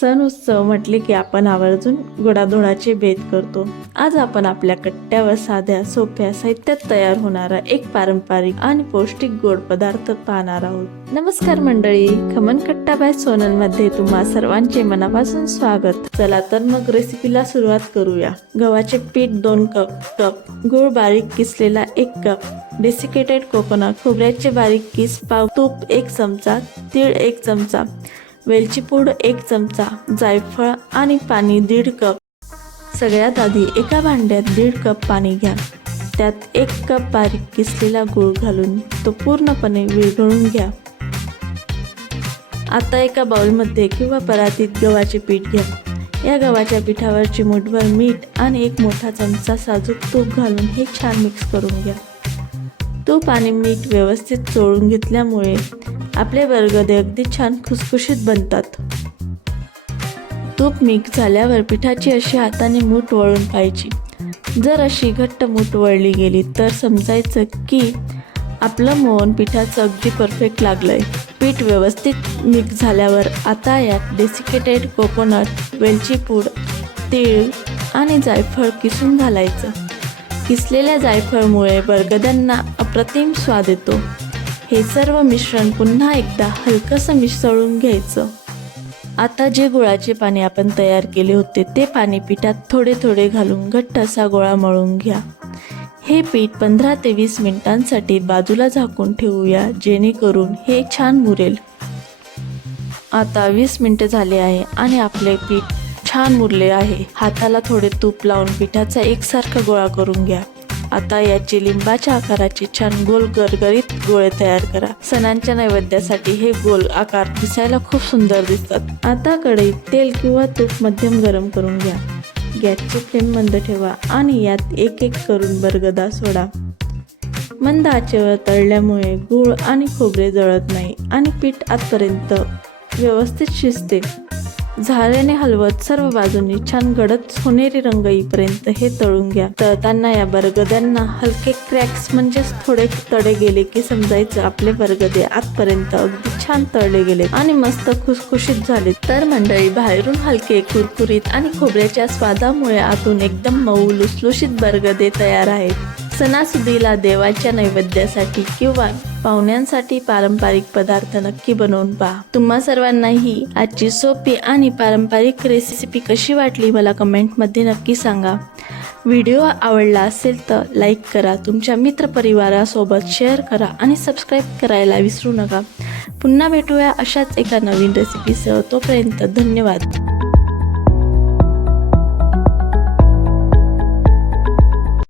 सण उत्सव म्हटले की आपण आवर्जून गोडाधोडाचे बेत करतो। आज आपण आपल्या कट्ट्यावर साध्या सोप्या साहित्यात तयार होणारा एक पारंपरिक आणि पौष्टिक गोड पदार्थ पाहणार आहोत। नमस्कार मंडळी, खमन कट्टा बाय सोनल मध्ये तुम्हा सर्वांचे मनापासून स्वागत। चला तर मग रेसिपीला सुरुवात करूया। गव्हाचे पीठ 2 कप, गूळ बारीक किसलेला 1 कप, डेसिकेटेड कोकोनट, खोबऱ्याचे बारीक किस पाव, तूप 1 चमचा, तीळ 1 चमचा, वेलची पूड 1 चमचा, जायफळ आणि पाणी 1.5 कप। सगळ्यात आधी एका भांड्यात 1.5 कप पाणी घ्या। त्यात 1 कप बारीक किसलेला गूळ घालून तो पूर्णपणे विरघळून घ्या। आता एका बाउलमध्ये किंवा परातीत गव्हाचे पीठ घ्या। या गव्हाच्या पिठावर चिमूटभर मीठ आणि 1 मोठा चमचा साजूक तूप घालून हे छान मिक्स करून घ्या। तूप आणि मीठ व्यवस्थित चोळून घेतल्यामुळे आपले बरगदे अगदी छान खुसखुशीत बनतात। तूप मिक्स झाल्यावर पिठाची अशी हाताने मूठ वळून पाहायची। जर अशी घट्ट मूठ वळली गेली तर समजायचं की आपलं मोहन पिठाचं अगदी परफेक्ट लागलंय। पीठ व्यवस्थित मिक्स झाल्यावर आता यात डेसिकेटेड कोकोनट, वेलची पूड, तीळ आणि जायफळ किसून घालायचं। किसलेल्या जायफळमुळे बरगद्यांना अप्रतिम स्वाद येतो। हे सर्व मिश्रण पुन्हा एकदा हलकसं मिसळून घ्यायचं। आता जे गुळाचे पाणी आपण तयार केले होते ते पाणी पिठात थोडे थोडे घालून घट्ट असा गोळा मळून घ्या। हे पीठ 15 ते 20 मिनिटांसाठी बाजूला झाकून ठेवूया, जेणेकरून हे छान मुरेल। आता 20 मिनिटे झाले आहे आणि आपले पीठ छान मुरले आहे। हाताला थोडे तूप लावून पिठाचा एकसारखा गोळा करून घ्या। आता याचे लिंबाच्या आकाराचे छान गोल गरगरीत गोळे तयार करा। सणांच्या नैवेद्यासाठी हे गोल आकार दिसायला खूप सुंदर दिसतात। आता कढईत तेल किंवा तूप मध्यम गरम करून घ्या। गॅसची फ्लेम मंद ठेवा आणि यात एक एक करून बरगदा सोडा। मंद आचेवर तळल्यामुळे गूळ आणि खोबरे जळत नाही आणि पीठ आतपर्यंत व्यवस्थित शिजते। झाऱ्याने हलवत सर्व बाजूंनी छान गडद सोनेरी रंग येईपर्यंत हे तळून घ्या। तळताना या बरगद्यांना हलके क्रॅक्स म्हणजेच थोडे तडे गेले की समजायचं आपले बरगदे आतपर्यंत अगदी छान तळले गेले आणि मस्त खुसखुशीत झाले। तर मंडळी, बाहेरून हलके कुरकुरीत आणि खोबऱ्याच्या स्वादामुळे आतून एकदम मऊ लुसलुशीत बरगदे तयार आहेत। सणासुदीला देवाच्या नैवेद्यासाठी किंवा पाहुण्यांसाठी पारंपरिक पदार्थ नक्की बनवून पहा। तुम्हा सर्वांना ही आजची सोपी आणि पारंपरिक रेसिपी कशी वाटली मला कमेंटमध्ये नक्की सांगा। व्हिडिओ आवडला असेल तर लाईक करा, तुमच्या मित्रपरिवारासोबत शेअर करा आणि सबस्क्राईब करायला विसरू नका। पुन्हा भेटूया अशाच एका नवीन रेसिपीसह। तोपर्यंत धन्यवाद।